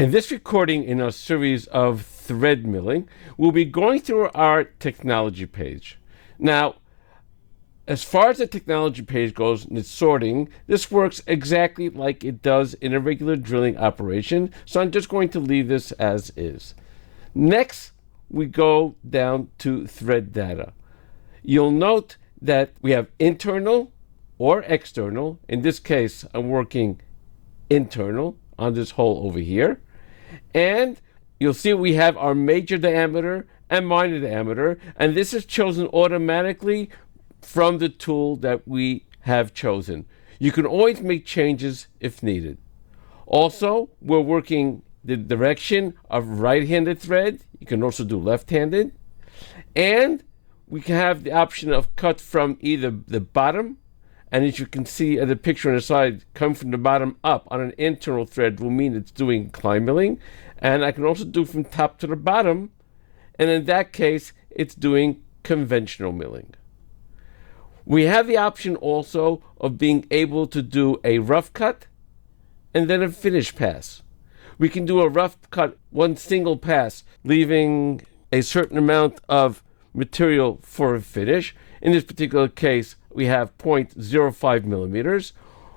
In this recording in our series of thread milling, we'll be going through our technology page. Now, as far as the technology page goes and its sorting, this works exactly like it does in a regular drilling operation, so I'm just going to leave this as is. Next, we go down to thread data. You'll note that we have internal or external. In this case, I'm working internal on this hole over here. And you'll see we have our major diameter and minor diameter, and this is chosen automatically from the tool that we have chosen. You can always make changes if needed. Also, we're working the direction of right-handed thread. You can also do left-handed. And we can have the option of cut from either the bottom, and as you can see at the picture on the side, come from the bottom up on an internal thread will mean it's doing incline milling. And I can also do from top to the bottom, and in that case, it's doing conventional milling. We have the option also of being able to do a rough cut and then a finish pass. We can do a rough cut, one single pass, leaving a certain amount of material for a finish. In this particular case, we have 0.05 millimeters.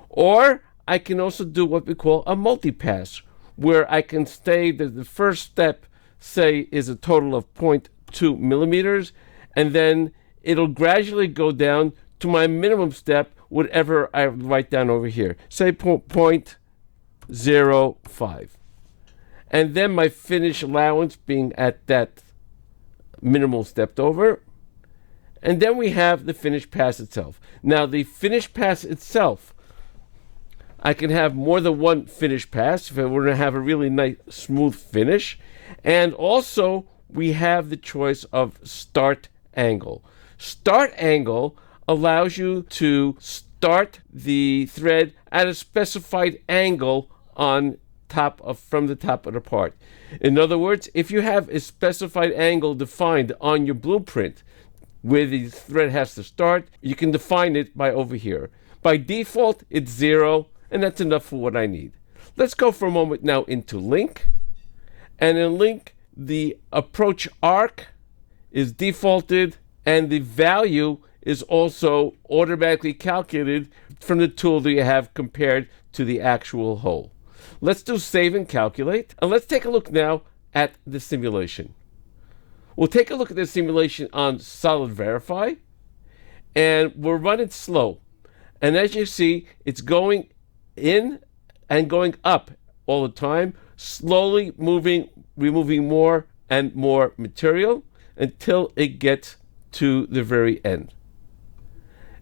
Or I can also do what we call a multi-pass, where I can say that the first step, say, is a total of 0.2 millimeters, and then it'll gradually go down to my minimum step, whatever I write down over here, say 0.05. And then my finish allowance being at that minimal stepped over. And then we have the finish pass itself. Now, the finish pass itself, I can have more than one finish pass if I want to have a really nice, smooth finish. And also, we have the choice of start angle. Start angle allows you to start the thread at a specified angle on top of, from the top of the part. In other words, if you have a specified angle defined on your blueprint where the thread has to start, you can define it by over here. By default, it's 0, and that's enough for what I need. Let's go for a moment now into link. And in link, the approach arc is defaulted, and the value is also automatically calculated from the tool that you have compared to the actual hole. Let's do save and calculate, and let's take a look now at the simulation. We'll take a look at the simulation on Solid Verify, and we'll run it slow. And as you see, it's going in and going up all the time, slowly moving, removing more and more material until it gets to the very end.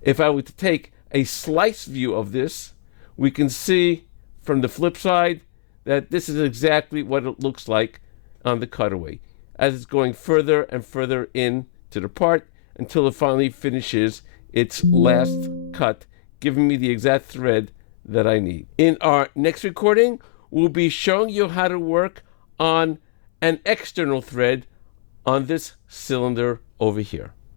If I were to take a slice view of this, we can see from the flip side that this is exactly what it looks like on the cutaway, as it's going further and further in to the part until it finally finishes its last cut, giving me the exact thread that I need. In our next recording, we'll be showing you how to work on an external thread on this cylinder over here.